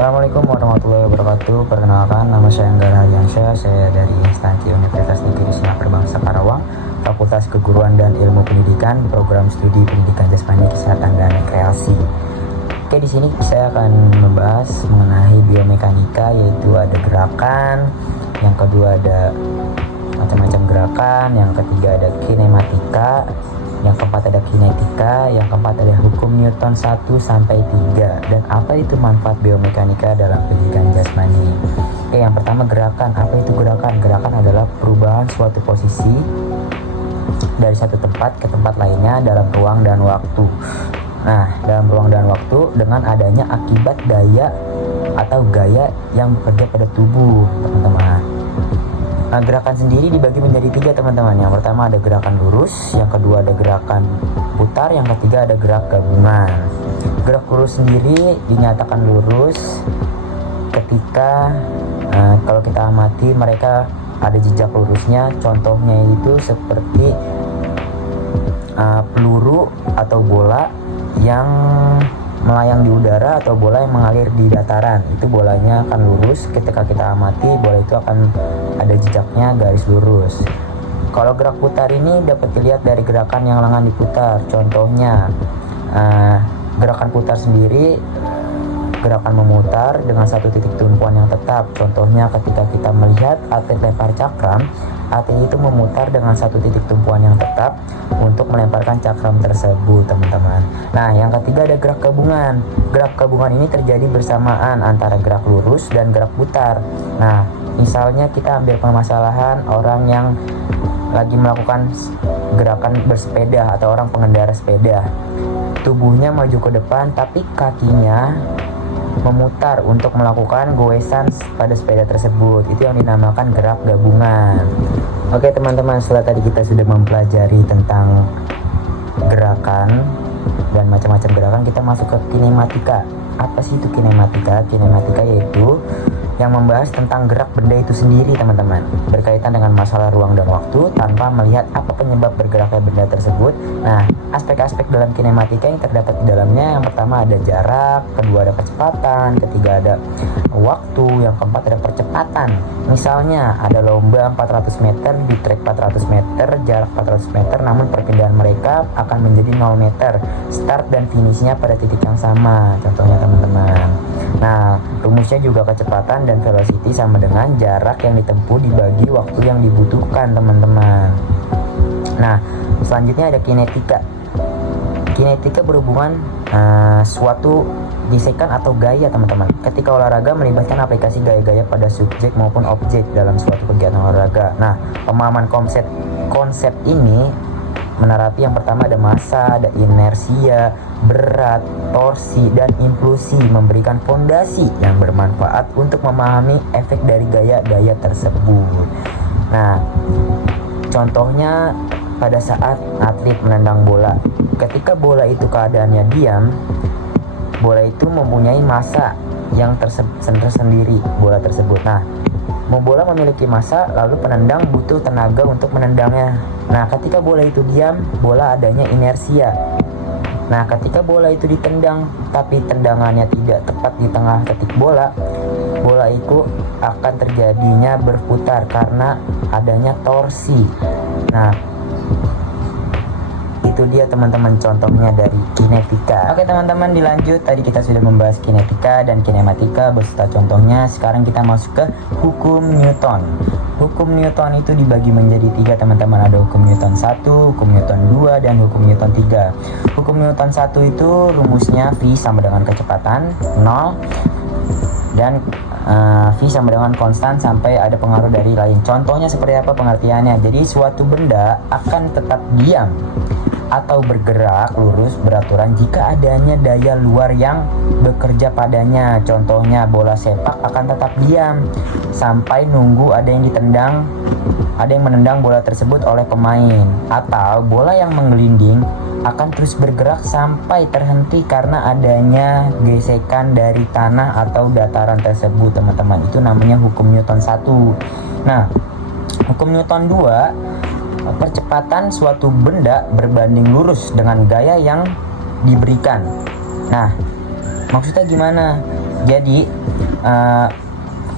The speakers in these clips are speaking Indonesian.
Assalamualaikum warahmatullahi wabarakatuh. Perkenalkan, nama saya Anggara Hadiansyah. Saya dari instansi Universitas Negeri Islam Perbangsa Karawang, Fakultas Keguruan dan Ilmu Pendidikan, Program Studi Pendidikan Jasmani, Kesehatan dan Rekreasi. Oke, di sini saya akan membahas mengenai biomekanika, yaitu ada gerakan, yang kedua ada macam-macam gerakan, yang ketiga ada kinematika, yang keempat ada kinetika, yang keempat ada hukum Newton 1 sampai 3, dan apa itu manfaat biomekanika dalam pendidikan jasmani. Oke, yang pertama gerakan. Apa itu gerakan? Gerakan adalah perubahan suatu posisi dari satu tempat ke tempat lainnya dalam ruang dan waktu. Nah, dalam ruang dan waktu dengan adanya akibat daya atau gaya yang bekerja pada tubuh, teman-teman. Nah, gerakan sendiri dibagi menjadi 3, teman-teman. Yang pertama ada gerakan lurus, yang kedua ada gerakan putar, yang ketiga ada gerak gabungan. Gerak lurus sendiri dinyatakan lurus ketika kalau kita amati mereka ada jejak lurusnya. Contohnya itu seperti peluru atau bola yang melayang di udara atau bola yang mengalir di dataran. Itu bolanya akan lurus. Ketika kita amati, bola itu akan ada jejaknya garis lurus. Kalau gerak putar ini dapat dilihat dari gerakan yang lengan diputar. Contohnya gerakan putar sendiri gerakan memutar dengan satu titik tumpuan yang tetap. Contohnya ketika kita melihat atlet lempar cakram, atlet itu memutar dengan satu titik tumpuan yang tetap untuk melemparkan cakram tersebut, teman-teman. Nah, yang ketiga ada gerak gabungan. Gerak gabungan ini terjadi bersamaan antara gerak lurus dan gerak putar. Nah, misalnya kita ambil permasalahan orang yang lagi melakukan gerakan bersepeda atau orang pengendara sepeda. Tubuhnya maju ke depan tapi kakinya memutar untuk melakukan goesan pada sepeda tersebut. Itu yang dinamakan gerak gabungan. Oke, teman-teman, setelah tadi kita sudah mempelajari tentang gerakan dan macam-macam gerakan, kita masuk ke kinematika. Apa sih itu kinematika? Kinematika yaitu yang membahas tentang gerak benda itu sendiri, teman-teman, berkaitan dengan masalah ruang dan waktu tanpa melihat apa penyebab bergeraknya benda tersebut. Nah, aspek-aspek dalam kinematika yang terdapat di dalamnya, yang pertama ada jarak, kedua ada kecepatan, ketiga ada waktu, yang keempat ada percepatan. Misalnya ada lomba 400 meter di trek 400 meter, jarak 400 meter, namun perpindahan mereka akan menjadi 0 meter. Start dan finishnya pada titik yang sama, contohnya, teman-teman. Nah, rumusnya juga kecepatan dan velocity sama dengan jarak yang ditempuh dibagi waktu yang dibutuhkan, teman-teman. Nah, selanjutnya ada kinetika. Kinetika berhubungan suatu gesekan atau gaya, teman-teman. Ketika olahraga melibatkan aplikasi gaya-gaya pada subjek maupun objek dalam suatu kegiatan olahraga. Nah, pemahaman konsep ini menerapi yang pertama ada massa, ada inersia, berat, torsi, dan impulsi, memberikan fondasi yang bermanfaat untuk memahami efek dari gaya-gaya tersebut. Nah, contohnya pada saat atlet menendang bola, ketika bola itu keadaannya diam, bola itu mempunyai massa yang tersendiri, bola tersebut. Nah, bola memiliki massa, lalu penendang butuh tenaga untuk menendangnya. Nah, ketika bola itu diam, bola adanya inersia. Nah, ketika bola itu ditendang tapi tendangannya tidak tepat di tengah titik bola, bola itu akan terjadinya berputar karena adanya torsi. Nah, itu dia, teman-teman, contohnya dari kinetika. Oke, teman-teman, dilanjut. Tadi kita sudah membahas kinetika dan kinematika beserta contohnya. Sekarang kita masuk ke hukum Newton. Hukum Newton itu dibagi menjadi 3, teman-teman. Ada hukum Newton 1, hukum Newton 2, dan hukum Newton 3. Hukum Newton 1 itu rumusnya V sama dengan kecepatan 0 dan V sama dengan konstan sampai ada pengaruh dari lain. Contohnya seperti apa pengertiannya? Jadi suatu benda akan tetap diam atau bergerak lurus beraturan jika adanya daya luar yang bekerja padanya. Contohnya bola sepak akan tetap diam sampai nunggu ada yang menendang bola tersebut oleh pemain, atau bola yang menggelinding akan terus bergerak sampai terhenti karena adanya gesekan dari tanah atau dataran tersebut, teman-teman. Itu namanya hukum Newton 1. Nah, hukum Newton 2, percepatan suatu benda berbanding lurus dengan gaya yang diberikan. Nah, maksudnya gimana? Jadi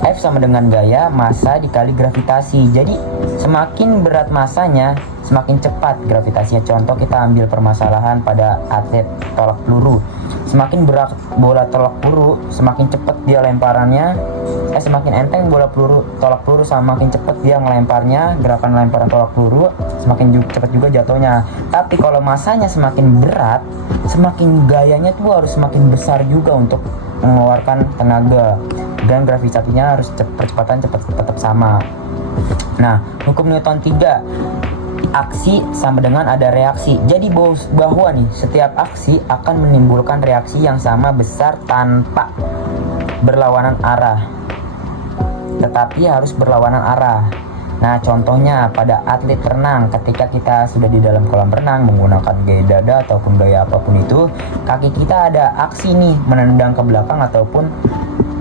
F sama dengan gaya massa dikali gravitasi. Jadi semakin berat massanya, semakin cepat gravitasinya. Contoh kita ambil permasalahan pada atlet tolak peluru. Semakin berat bola tolak peluru, semakin cepat dia lemparannya. Semakin enteng bola tolak peluru, semakin cepat dia ngelemparnya. Gerakan lemparan tolak peluru semakin cepat juga jatuhnya. Tapi kalau massanya semakin berat, semakin gayanya tuh harus semakin besar juga untuk mengeluarkan tenaga, dan gravitasinya harus percepatan tetap sama. Nah, hukum Newton 3, aksi sama dengan ada reaksi. Jadi bahwa nih setiap aksi akan menimbulkan reaksi yang sama besar tanpa berlawanan arah, tetapi harus berlawanan arah. Nah, contohnya pada atlet renang, ketika kita sudah di dalam kolam renang menggunakan gaya dada ataupun gaya apapun itu, kaki kita ada aksi nih menendang ke belakang ataupun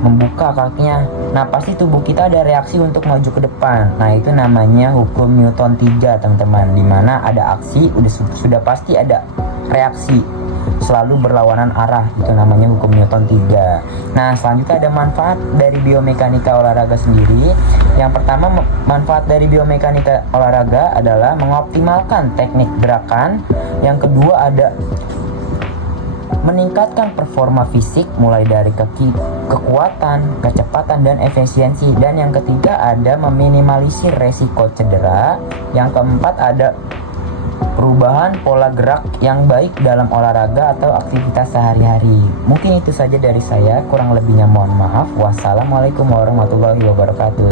membuka kakinya. Nah, pasti tubuh kita ada reaksi untuk maju ke depan. Nah, itu namanya hukum Newton 3, teman-teman. Dimana ada aksi, sudah pasti ada reaksi, selalu berlawanan arah. Itu namanya hukum Newton 3. Nah, selanjutnya ada manfaat dari biomekanika olahraga sendiri. Yang pertama, manfaat dari biomekanika olahraga adalah mengoptimalkan teknik gerakan. Yang kedua ada meningkatkan performa fisik mulai dari kekuatan, kecepatan, dan efisiensi. Dan yang ketiga ada meminimalisir resiko cedera. Yang keempat ada perubahan pola gerak yang baik dalam olahraga atau aktivitas sehari-hari. Mungkin itu saja dari saya, kurang lebihnya mohon maaf. Wassalamualaikum warahmatullahi wabarakatuh.